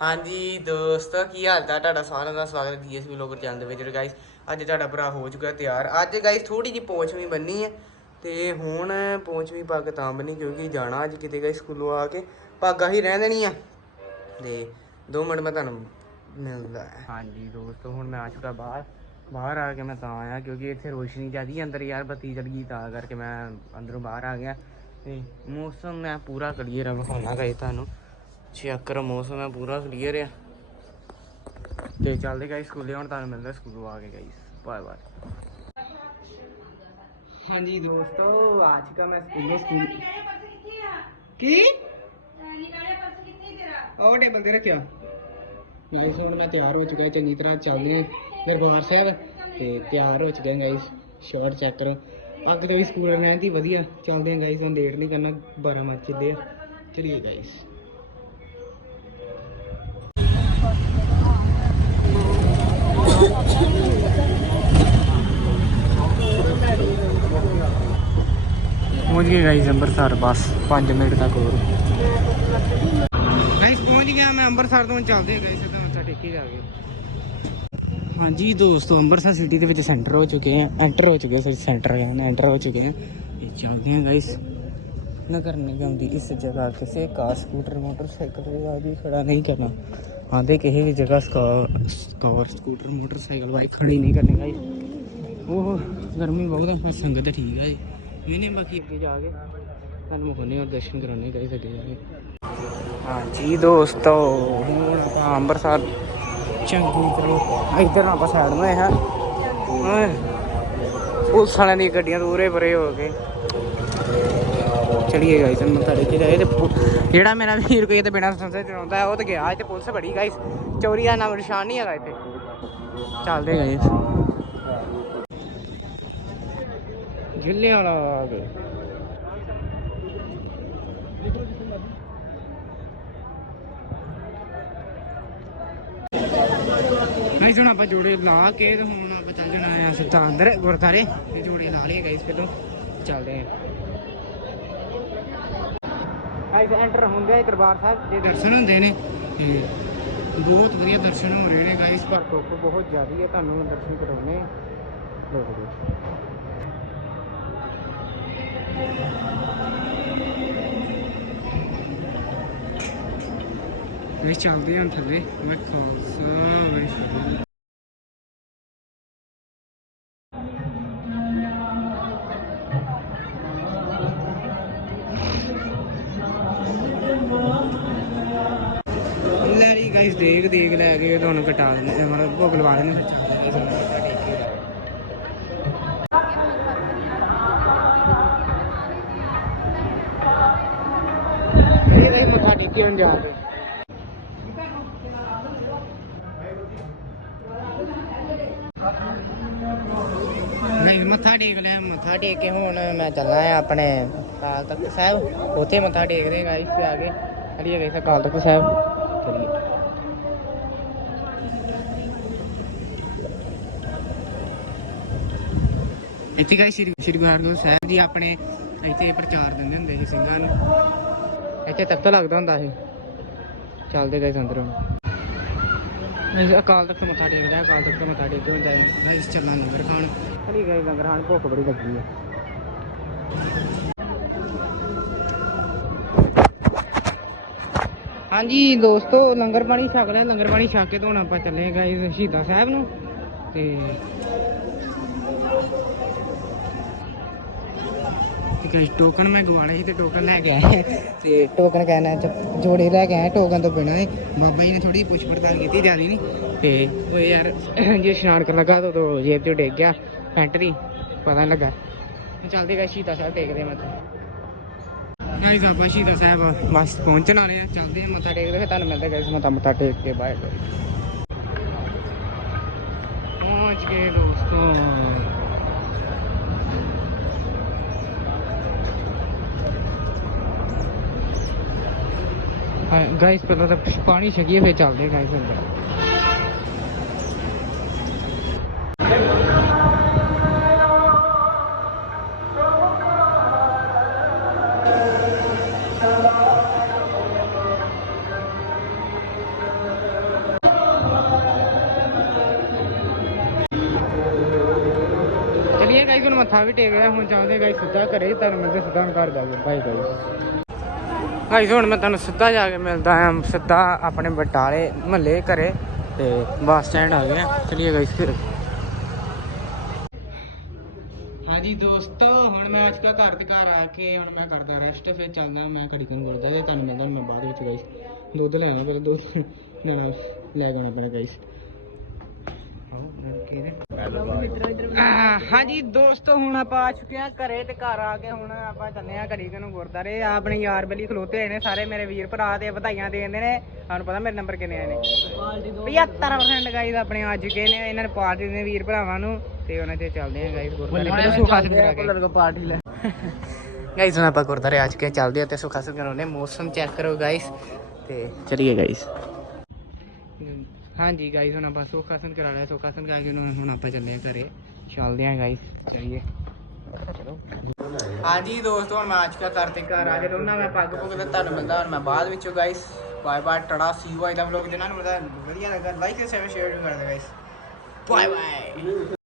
ਹਾਂਜੀ ਦੋਸਤੋ, ਕੀ ਹਾਲ ਹੈ ਤੁਹਾਡਾ ਸਾਰਿਆਂ ਦਾ ਸਵਾਗਤ ਹੈ ਡੀਐਸਪੀ ਲੋਕਰ ਚੈਨਲ ਦੇ ਵਿੱਚ। ਗਾਇਸ ਅੱਜ ਤੁਹਾਡਾ ਭਰਾ ਹੋ ਚੁੱਕਾ ਤਿਆਰ। ਅੱਜ ਗਾਇਸ ਥੋੜੀ ਜਿਹੀ ਪਹੁੰਚਵੀਂ ਬੰਨੀ ਹੈ ਤੇ ਹੁਣ ਪਹੁੰਚਵੀਂ ਪੱਗ ਤਾਂ ਬੰਨੀ ਕਿਉਂਕਿ ਜਾਣਾ ਅੱਜ ਕਿਤੇ ਗਾਇਸ ਸਕੂਲੋਂ ਆ ਕੇ। ਪੱਗਾਂ ਹੀ ਰਹਿ ਦੇਣੀ ਆ। ਤੇ 2 ਮਿੰਟ ਮੈਂ ਤੁਹਾਨੂੰ ਮਿਲਦਾ। ਹਾਂਜੀ ਦੋਸਤੋ, ਹੁਣ ਮੈਂ ਆ ਚੁੱਕਾ ਬਾਹਰ। ਬਾਹਰ ਆ ਕੇ ਮੈਂ ਤਾਂ ਆਇਆ ਕਿਉਂਕਿ ਇੱਥੇ ਰੋਸ਼ਨੀ ਜ਼ਿਆਦੀ ਅੰਦਰ ਯਾਰ, ਬੱਤੀ ਜਲ ਗਈ ਤਾਂ ਕਰਕੇ ਮੈਂ ਅੰਦਰੋਂ ਬਾਹਰ ਆ ਗਿਆ। ਤੇ ਮੌਸਮ ਮੈਂ ਪੂਰਾ ਕਲੀਅਰ ਆ, ਵਿਖਾਉਣਾ ਗਾਇਸ ਤੁਹਾਨੂੰ। ਚੈੱਕ ਕਰੋ ਮੌਸਮ ਹੈ ਪੂਰਾ ਕਲੀਅਰ ਆ। ਤੇ ਚੱਲਦੇ ਗਾਇਸ ਸਕੂਲੇ ਹੁਣ ਤੁਹਾਨੂੰ ਮਿਲਦਾ ਸਕੂਲੋਂ ਆ ਕੇ ਗਾਇਸ ਬਾਏ ਬਾਏ ਹਾਂਜੀ ਦੋਸਤੋ ਅੱਜ ਕਾ ਮੈਂ ਸਕੂਲੇ ਸਕੂਲ। ਕੀ? ਉਹ ਟੇਬਲ ਤੇ ਰੱਖਿਆ। ਗਾਇਸ ਹੁਣ ਮੈਂ ਤਿਆਰ ਹੋ ਚੁੱਕਾ ਚੰਗੀ ਤਰ੍ਹਾਂ ਚੱਲਦੇ ਹਾਂ। ਦਰਬਾਰ ਸਾਹਿਬ ਤੇ ਤਿਆਰ ਹੋ ਚੁੱਕੇ ਹਾਂ ਗਾਇਸ ਸ਼ਰਟ ਚੈੱਕ ਕਰੋ ਅੱਗ ਵੀ ਸਕੂਲ ਰਹਿਣ ਦੀ ਵਧੀਆ। ਚੱਲਦੇ ਹਾਂ ਗਾਇਸ ਹੁਣ ਲੇਟ ਨਹੀਂ ਕਰਨਾ 12 ਵਜ ਚੱਲੇ ਆ। ਚਲਿਏ ਗਾਇਸ ਪਹੁੰਚ ਗਏ ਗਾਈਸ ਅੰਮ੍ਰਿਤਸਰ ਬਸ 5 ਮਿੰਟ ਤੱਕ ਹੋਰ। ਗਾਈਸ ਪਹੁੰਚ ਗਿਆ ਮੈਂ ਅੰਮ੍ਰਿਤਸਰ ਤੋਂ ਚੱਲਦੇ ਹਾਂ ਗਾਈਸ ਸਿੱਧਾ ਮੱਥਾ ਟੇਕੀ ਜਾ ਕੇ। ਹਾਂਜੀ ਦੋਸਤੋ ਅੰਮ੍ਰਿਤਸਰ ਸਿਟੀ ਦੇ ਵਿੱਚ ਸੈਂਟਰ ਹੋ ਚੁੱਕੇ ਆ ਐਂਟਰ ਹੋ ਚੁੱਕੇ ਸਰ ਸੈਂਟਰ ਹੈ ਐਂਟਰ ਹੋ ਚੁੱਕੇ ਆ ਇਹ ਚੱਲਦੇ ਆ ਗਾਈਸ ਨਗਰ ਨਿਗਮ ਦੀ ਇਸ ਜਗ੍ਹਾ ਕਿਸੇ ਕਾਰ ਸਕੂਟਰ ਮੋਟਰਸਾਈਕਲ ਵੀ ਖੜਾ ਨਹੀਂ ਕਰਨਾ। ਆਂਦੇ ਕਿਸੇ ਵੀ ਜਗ੍ਹਾ ਕਾਰ ਸਕੂਟਰ ਮੋਟਰਸਾਈਕਲ ਬਾਈਕ ਖੜੀ ਨਹੀਂ ਕਰਨੀ ਗਾਈਸ ਉਹ ਗਰਮੀ ਬਹੁਤ ਹੈ ਸੰਗਤ ਠੀਕ ਹੈ ਜੀ। ਮੈਨੇ ਬਾਕੀ ਅੱਗੇ ਜਾ ਕੇ ਤੁਹਾਨੂੰ ਮਖੋਨੇ ਔਰ ਦਰਸ਼ਨ ਕਰਾਉਣੇ ਗਏ ਅੱਗੇ ਜਾ ਕੇ। ਹਾਂਜੀ ਦੋਸਤੋ, ਹੁਣ ਆਪਾਂ ਅੰਮ੍ਰਿਤਸਰ ਚੰਗੀ ਤਰ੍ਹਾਂ ਇੱਧਰ ਨੂੰ ਆਪਾਂ ਸਾਈਡ ਨੂੰ ਹਾਂ। ਪੁਲਿਸ ਵਾਲਿਆਂ ਦੀਆਂ ਗੱਡੀਆਂ ਦੂਰੇ ਪਰੇ ਹੋ ਕੇ। ਚਲੀਏ ਗਾਇਸ ਮੈਂ ਤੁਹਾਡੇ ਕੇ ਜਾਏ ਤੇ ਜਿਹੜਾ ਮੇਰਾ ਵੀਰ ਕੋਈ ਤੇ ਬਿਨਾਂ ਸੰਸੇ ਚਲਾਉਂਦਾ, ਉਹ ਤੇ ਗਿਆ। ਤੇ ਪੁਲਿਸ ਬੜੀ ਗਾਇਸ ਚੋਰੀ ਦਾ ਨਾਮ ਨਿਸ਼ਾਨ ਨਹੀਂ ਹੈਗਾ ਇੱਥੇ। ਚੱਲਦੇ ਗਾਇਸ ਗਿੱਲੇ ਵਾਲਾ ਆ ਨਹੀਂ ਸੁਣ ਆਪਾਂ ਜੋੜੇ ਲਾ ਕੇ ਤੇ ਹੁਣ ਆਪਾਂ ਚੱਲ ਜਾਣਾ ਆ ਸਿੱਧਾ ਅੰਦਰ ਗੁਰਦਾਰੇ ਤੇ ਜੋੜੇ ਲਾ ਲਏ ਗਾਇਸ ਪਹਿਲਾਂ ਚੱਲਦੇ ਆ। ਗਾਇਸ ਐਂਟਰ ਹੁੰਦੇ ਦਰਬਾਰ ਸਾਹਿਬ ਦੇ ਦਰਸ਼ਨ ਹੁੰਦੇ ਨੇ। ਤੇ ਬਹੁਤ ਵਧੀਆ ਦਰਸ਼ਨ ਹੋ ਰਹੇ ਨੇ ਗਾਇਸ। ਪਰ ਧੁੱਪ ਬਹੁਤ ਜ਼ਿਆਦੀ ਹੈ ਤੁਹਾਨੂੰ ਦਰਸ਼ਨ ਕਰਾਉਣੇ। ਆ ਲੋ ਇਹ ਚੱਲਦੇ ਹਾਂ ਥੱਲੇ। ਓਏ ਖਾਲਸਾ ਵੇ ਲੈ ਗਾਇਸ ਦੇਖ ਦੇਖ, ਲੈ ਕੇ ਤੁਹਾਨੂੰ ਕਟਾ ਦਿੰਦੇ ਮਤਲਬ ਭੁੱਖ ਲਵਾ ਦਿੰਦੇ ਫਿਰ ਇਹ ਮੱਥਾ ਟੇਕੀ ਹੁਣ ਜਾ ਮੱਥਾ ਟੇਕ ਲਿਆ ਮੱਥਾ ਟੇਕ ਕੇ ਹੁਣ ਮੈਂ ਚੱਲਣਾ ਆ ਆਪਣੇ ਕਾਲ ਤਖਤ ਸਾਹਿਬ। ਉੱਥੇ ਮੱਥਾ ਟੇਕਦੇ ਗਾਇਸ ਤੇ ਆ ਕੇ। ਚਲੀਏ ਗਾਇਸ ਕਾਲ ਤਖਤ ਸਾਹਿਬ। ਚਲੀਏ ਇੱਥੇ ਗਾਇਸ ਸ਼੍ਰੀ ਸ਼੍ਰੀ ਗੁਰੂ ਹਰਗੋਬਿੰਦ ਸਾਹਿਬ ਜੀ ਆਪਣੇ ਇੱਥੇ ਪ੍ਰਚਾਰ ਦਿੰਦੇ ਹੁੰਦੇ ਸੀ ਸਿੰਘਾਂ ਨੂੰ। ਇੱਥੇ ਤਖਤ ਲੱਗਦਾ ਹੁੰਦਾ ਸੀ। ਚੱਲਦੇ ਗਏ ਅੰਦਰ। ਹੁਣ ਅਕਾਲ ਤਖਤ ਮੱਥਾ ਟੇਕਦੇ ਆ ਅਕਾਲ ਤਖਤ ਮੱਥਾ ਟੇਕ ਕੇ ਹੁਣ ਜਾਏ ਗਾਇਸ ਚੱਲਾਂ ਲੰਗਰ ਖਾਣ। ਚਲੀ ਗਏ ਲੰਗਰ ਖਾਣ ਭੁੱਖ ਬੜੀ ਲੱਗੀ ਆ। ਹਾਂਜੀ ਦੋਸਤੋ ਲੰਗਰ ਪਾਣੀ ਛਕ ਲਿਆ ਲੰਗਰ ਪਾਣੀ ਛਕ ਕੇ ਹੁਣ ਆਪਾਂ ਚੱਲੇ ਗਾਇਸ ਸ਼ਹੀਦਾਂ ਸਾਹਿਬ ਨੂੰ। ਤੇ ਗਾਇਸ ਟੋਕਨ ਮੈਂ ਗਵਾੜੇ ਸੀ ਤੇ ਟੋਕਨ ਲੈ ਕੇ ਆਇਆ ਤੇ ਟੋਕਨ ਕਹਿਣਾ ਚ- ਜੋੜੇ ਲੈ ਕੇ ਆਇਆ ਟੋਕਨ ਤੋਂ ਬਿਨਾਂ। ਹੀ ਬਾਬਾ ਜੀ ਨੇ ਥੋੜੀ ਪੁੱਛ ਪੜਤਾਲ ਕੀਤੀ ਜਿਆਦੀ ਨਹੀਂ। ਤੇ ਉਹ ਯਾਰ ਜੇ ਇਸ਼ਨਾਨ ਕਰਨ ਲੱਗਾ ਤਾਂ ਜੇਬ ਚੋਂ ਡਿੱਗ ਗਿਆ ਦੀ ਪਤਾ ਨਹੀਂ ਲੱਗਾ। ਚੱਲਦੇ ਗਏ ਸ਼ਹੀਦਾਂ ਸਾਹਿਬ ਟੇਕਦੇ ਮੱਥਾ। ਗਾਇਸ ਆਪਾਂ ਸ਼ਹੀਦਾਂ ਸਾਹਿਬ ਬਸ ਪਹੁੰਚਣ ਵਾਲੇ ਆ ਚੱਲਦੇ ਮੱਥਾ ਟੇਕਦੇ ਫਿਰ ਤੁਹਾਨੂੰ ਮਿਲਦੇ ਗਾਇਸ ਮੱਥਾ ਮੱਥਾ ਟੇਕ ਕੇ ਬਾਏ ਪਹੁੰਚ ਗਏ ਦੋਸਤੋ। ਗਾਇਸ ਪਹਿਲਾਂ ਤਾਂ ਪਾਣੀ ਛਕੀਏ, ਫੇਰ ਚੱਲਦੇ ਗਾਇਸ ਅੰਦਰ। ਮੱਥਾ ਵੀ ਟੇਕ ਗਿਆ ਹੁਣ ਚਾਹੁੰਦੇ ਗਾਈ ਸਿੱਧਾ ਘਰੇ, ਤੁਹਾਨੂੰ ਮੈਂ ਸਿੱਧਾ ਕਰ ਦਾਂਗਾ ਬਾਈ ਬਾਈ ਗਾਇਸ ਹੁਣ ਮੈਂ ਤੁਹਾਨੂੰ ਸਿੱਧਾ ਜਾ ਕੇ ਮਿਲਦਾ ਹਾਂ, ਸਿੱਧਾ ਆਪਣੇ ਬਟਾਲੇ ਮਹੱਲੇ ਘਰੇ ਤੇ ਬੱਸ ਸਟੈਂਡ ਆ ਗਏ ਆ ਚਲਿਏ ਗਾਇਸ ਫਿਰ। ਹਾਂਜੀ ਦੋਸਤੋ, ਹੁਣ ਮੈਂ ਅੱਜ ਘਰ ਦੇ ਘਰ ਆ ਕੇ ਹੁਣ ਮੈਂ ਕਰਦਾ ਰੈਸਟ ਫਿਰ ਚੱਲਦਾ ਮੈਂ ਘੜੀ ਕਰਨ ਗੁਰਦਾ ਤੇ ਤੁਹਾਨੂੰ ਮਿਲਦਾ ਮੈਂ ਬਾਅਦ ਵਿੱਚ ਗਾਇਸ ਦੁੱਧ ਲੈਣਾ ਪਰ ਦੁੱਧ ਲੈਣਾ, ਲੈ ਕੇ ਆਉਣਾ ਪੈਣਾ ਗਾਇਸ। ਹਾਂਜੀ ਦੋਸਤੋ ਹੁਣ ਆਪਾਂ ਆ ਚੁੱਕੇ ਆ ਘਰੇ ਤੇ ਘਰ ਆ ਕੇ ਹੁਣ ਆਪਾਂ ਚੱਲੇ ਆ ਘੜੀ ਨੂੰ ਗੁਰਦਾਰੇ ਆ ਆਪਣੇ ਯਾਰ ਬਲੀ ਖਲੋਤੇ ਹੋਏ ਨੇ ਸਾਰੇ ਮੇਰੇ ਵੀਰ ਭਰਾ ਤੇ ਵਧਾਈਆਂ ਦਿੰਦੇ ਨੇ। ਤੁਹਾਨੂੰ ਪਤਾ ਮੇਰੇ ਨੰਬਰ ਕਿੰਨੇ ਆਏ ਨੇ? 75% ਗਾਈਸ ਆਪਣੇ ਆ ਚੁੱਕੇ ਨੇ ਇਹਨਾਂ ਨੇ ਪਾਰਟੀ ਦੇ ਵੀਰ ਭਰਾਵਾਂ ਨੂੰ ਤੇ ਉਹਨਾਂ ਤੇ ਚੱਲਦੇ ਆ ਗਾਈਸ ਗੁਰਦਾਰੇ ਪਹਿਲਾਂ ਸੁਖਾਸਨ ਕਰਾ ਕੇ। ਪਾਰਟੀ ਲੈ। ਗਾਈਸ ਹੁਣ ਆਪਾਂ ਗੁਰਦਾਰੇ ਆ ਚੁੱਕੇ ਚੱਲਦੇ ਆ ਤੇ ਸੁਖਾਸਨ ਕਰਾਉਣੇ ਮੌਸਮ ਚੈੱਕ ਕਰੋ ਗਾਈਸ ਤੇ ਚਲਿਏ ਗਾਈਸ ਹਾਂਜੀ ਗਾਈਸ ਹੁਣ ਆਪਾਂ ਸੁਖਾਸਨ ਕਰਾ ਲਿਆ ਸੁਖਾਸਨ ਕਰਾ ਕੇ ਹੁਣ ਆਪਾਂ ਚੱਲੇ ਆ ਘਰੇ। ਚੱਲਦੇ ਆ ਗਾਈਸ ਚਲਿਏ। ਹਾਂਜੀ ਦੋਸਤੋ, ਹੁਣ ਮੈਂ ਅੱਜ ਕਾ ਕਰਤੇ ਘਰ ਆ ਕੇ ਰੋਣਾ, ਮੈਂ ਪੱਗ ਪੁੱਗ ਤੇ ਤੁਹਾਨੂੰ ਮਿਲਦਾ ਹੁਣ ਮੈਂ ਬਾਅਦ ਵਿੱਚੋਂ ਗਾਈਸ ਬਾਏ ਬਾਏ ਟੜਾ ਸੀ ਯੂ ਆਈ ਦਾ ਵਲੋਗ ਜਿਹਨਾਂ ਨੂੰ ਮਤਲਬ ਵਧੀਆ ਲੱਗਾ ਲਾਈਕ ਤੇ ਸ਼ੇਅਰ ਕਰ ਦਿਓ ਗਾਈਸ ਬਾਏ ਬਾਏ